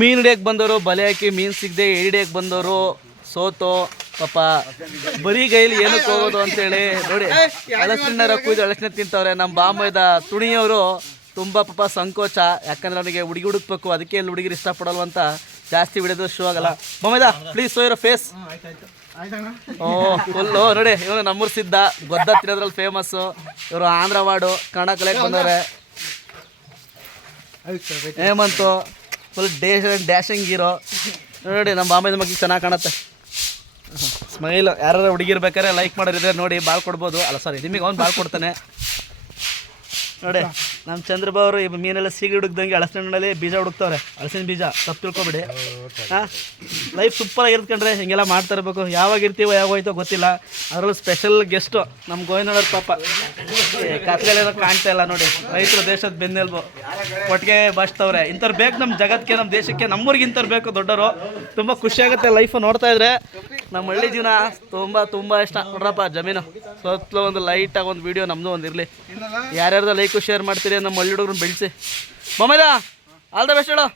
ಮೀನು ಹಿಡಿಯಕ್ಕೆ ಬಂದವರು ಬಲೆ ಹಾಕಿ ಮೀನು ಸಿಗದೆ ಹಿಡಿಯಕ್ಕೆ ಬಂದವರು ಸೋತು ಪಾಪ ಬರೀ ಕೈಲಿ ಏನಕ್ಕೆ ಹೋಗೋದು ಅಂತೇಳಿ ನೋಡಿ ಹಳಸಿನ ಕೂಯ್ದು ಹಳಸಿನ ತಿಂತವ್ರೆ. ನಮ್ಮ ಬಾಂಬೆದ ತುಣಿಯವರು ತುಂಬ ಪಾಪ ಸಂಕೋಚ, ಯಾಕಂದ್ರೆ ಅವನಿಗೆ ಹುಡುಗಿ ಹುಡುಕ್ಬೇಕು, ಅದಕ್ಕೆ ಎಲ್ಲಿ ಹುಡುಗಿರು ಇಷ್ಟಪಡಲ್ವಂತ ಜಾಸ್ತಿ ಬಿಡೋದು ಶೂ ಆಗಲ್ಲ. ಬಾಂಬೆದ ಪ್ಲೀಸ್ ಸೋ ಇರೋ ಫೇಸ್. ಓ ಫುಲ್ಲು ನೋಡಿ, ಇವನು ನಮ್ಮೂರು ಸಿದ್ಧ, ಗೊದ್ದ ತಿನ್ನೋದ್ರಲ್ಲಿ ಫೇಮಸ್ಸು. ಇವರು ಆಂಧ್ರ ವಾರ್ಡು ಕನ್ನಡ ಕಲೆಗೆ ಬಂದವ್ರೆ. ಹೇಮಂತು ಫುಲ್ ಡ್ಯಾಶಿಂಗ್ ಹೀರೋ ನೋಡಿ. ನಮ್ಮ ಬಾಂಬೆದ ಮಗಿಗೆ ಚೆನ್ನಾಗಿ ಕಾಣುತ್ತೆ ಸ್ಮೈಲ್. ಯಾರು ಹುಡುಗಿರ್ಬೇಕಾದ್ರೆ ಲೈಕ್ ಮಾಡೋರಿದ್ರೆ ನೋಡಿ, ಬಾಳ್ ಕೊಡ್ಬೋದು. ಅಲ್ಲ ಸಾರಿ, ನಿಮಗೆ ಅವ್ನು ಬಾಳ್ ಕೊಡ್ತಾನೆ ನೋಡಿ. ನಮ್ಮ ಚಂದ್ರಬಾವರು ಈ ಮೀನೆಲ್ಲ ಸೀಗಿ ಹುಡುಕ್ದಂಗೆ ಹಳಸಿನಲ್ಲಿ ಬೀಜ ಹುಡುಕ್ತವ್ರೆ, ಹಳಸಿನ ಬೀಜ. ತಪ್ಪು ತಿಳ್ಕೊಬೇಡಿ. ಹಾಂ, ಲೈಫ್ ಸೂಪರಾಗಿ ಇರ್ತ್ಕೊಂಡ್ರೆ ಹಿಂಗೆಲ್ಲ ಮಾಡ್ತಾ ಇರಬೇಕು. ಯಾವಾಗ ಇರ್ತೀವೋ ಯಾವಾಗ ಹೋಯ್ತೋ ಗೊತ್ತಿಲ್ಲ. ಅದರಲ್ಲೂ ಸ್ಪೆಷಲ್ ಗೆಸ್ಟು ನಮ್ಮ ಗೋವಿಂದಣ್ಣವ್ರ ಪಾಪ ಕತ್ಲೆಲ್ಲ ಕಾಣ್ತಾ ಇಲ್ಲ ನೋಡಿ. ರೈತರು ದೇಶದ ಬೆನ್ನೆಲುಬು, ಒಟ್ಟಿಗೆ ಬಸ್ತವ್ರೆ. ಇಂಥವ್ರು ಬೇಕು ನಮ್ಮ ಜಗತ್ತಿಗೆ, ನಮ್ಮ ದೇಶಕ್ಕೆ, ನಮ್ಮೂರಿಗೆ ಇಂಥವ್ರು ಬೇಕು ದೊಡ್ಡವರು. ತುಂಬ ಖುಷಿಯಾಗುತ್ತೆ ಲೈಫು ನೋಡ್ತಾ ಇದ್ರೆ. ನಮ್ಮ ಹಳ್ಳಿ ಜೀವನ ತುಂಬ ಇಷ್ಟ ನೋಡ್ರಪ್ಪ. ಜಮೀನು ಸ್ವತ್ಲ ಒಂದು ಲೈಟಾಗಿ ಒಂದು ವೀಡಿಯೋ ನಮ್ಮದು ಒಂದು ಇರಲಿ. ಯಾರ್ಯಾರ್ದು ಲೈಕು ಶೇರ್ ಮಾಡ್ತೀರಿ ನಮ್ಮ ಹಳ್ಳಿ ಹುಡುಗರನ್ನ ಬೆಳೆಸಿ. ಮೊಮ್ಮದ ಆಲ್ ದ ಬೆಸ್ಟ್ ಹೇಳು.